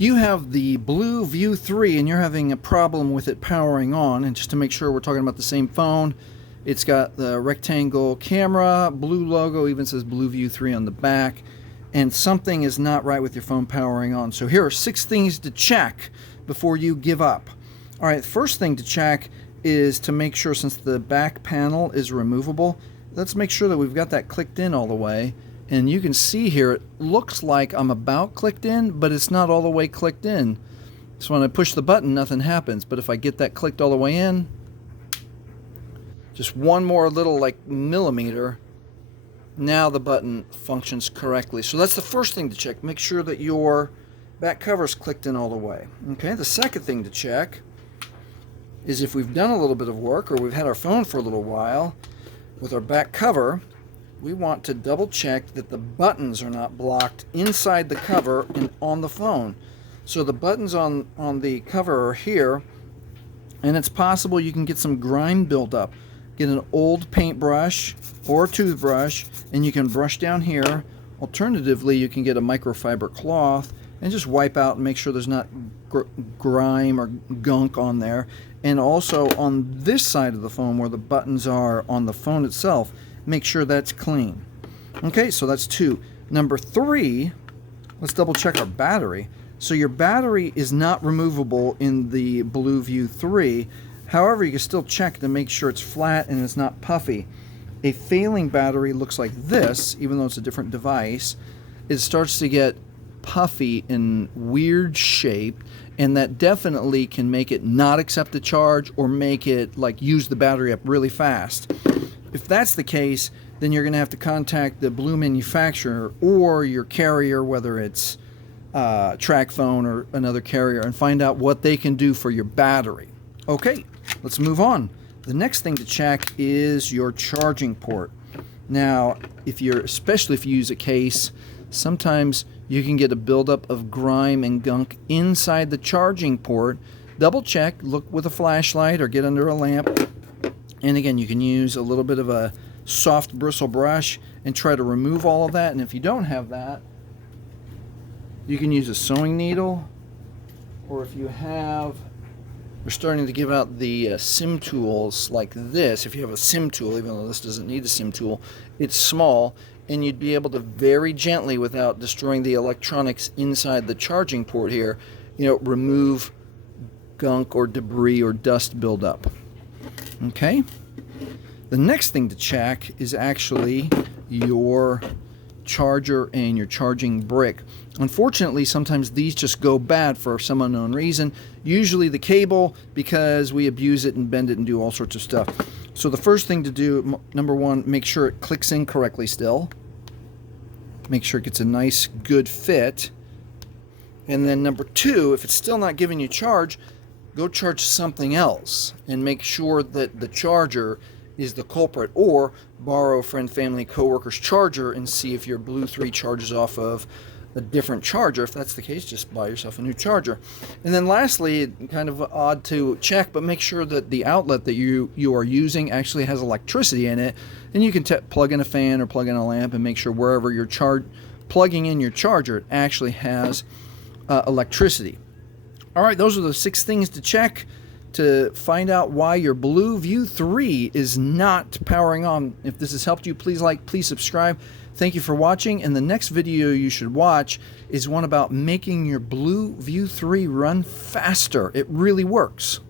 you have the BLU 3 and you're having a problem with it powering on, and just to make sure we're talking about the same phone, it's got the rectangle camera, blue logo, even says BLU 3 on the back, and something is not right with your phone powering on. So here are 6 things to check before you give up. All right, first thing to check is to make sure, since the back panel is removable, let's make sure that we've got that clicked in all the way. And you can see here, it looks like I'm about clicked in, but it's not all the way clicked in. So when I push the button, nothing happens. But if I get that clicked all the way in, just one more little like millimeter, now the button functions correctly. So that's the first thing to check. Make sure that your back cover is clicked in all the way. Okay, the second thing to check is if we've done a little bit of work or we've had our phone for a little while with our back cover, we want to double check that the buttons are not blocked inside the cover and on the phone. So the buttons on the cover are here, and it's possible you can get some grime buildup. Get an old paintbrush or toothbrush and you can brush down here. Alternatively, you can get a microfiber cloth and just wipe out and make sure there's not grime or gunk on there. And also on this side of the phone where the buttons are on the phone itself, make sure that's clean. Okay, so that's 2. Number 3, let's double check our battery. So your battery is not removable in the BLU 3. However, you can still check to make sure it's flat and it's not puffy. A failing battery looks like this, even though it's a different device. It starts to get puffy and weird shape, and that definitely can make it not accept the charge or make it like use the battery up really fast. If that's the case, then you're going to have to contact the BLU manufacturer or your carrier, whether it's TracFone or another carrier, and find out what they can do for your battery. Okay, let's move on. The next thing to check is your charging port. Now, especially if you use a case, sometimes you can get a buildup of grime and gunk inside the charging port. Double check, look with a flashlight or get under a lamp. And again, you can use a little bit of a soft bristle brush and try to remove all of that. And if you don't have that, you can use a sewing needle, or if you have, we're starting to give out the SIM tools like this. If you have a SIM tool, even though this doesn't need a SIM tool, it's small, and you'd be able to very gently, without destroying the electronics inside the charging port here, remove gunk or debris or dust buildup. Okay, the next thing to check is actually your charger and your charging brick. Unfortunately, sometimes these just go bad for some unknown reason. Usually the cable, because we abuse it and bend it and do all sorts of stuff. So the first thing to do, number 1, make sure it clicks in correctly still. Make sure it gets a nice, good fit. And then number 2, if it's still not giving you charge, go charge something else and make sure that the charger is the culprit, or borrow a friend, family, coworker's charger and see if your BLU 3 charges off of a different charger. If that's the case, just buy yourself a new charger. And then lastly, kind of odd to check, but make sure that the outlet that you are using actually has electricity in it, and you can plug in a fan or plug in a lamp and make sure wherever you're plugging in your charger, it actually has electricity. All right, those are the 6 things to check to find out why your BLU 3 is not powering on. If this has helped you, please like, please subscribe. Thank you for watching, and the next video you should watch is one about making your BLU 3 run faster. It really works.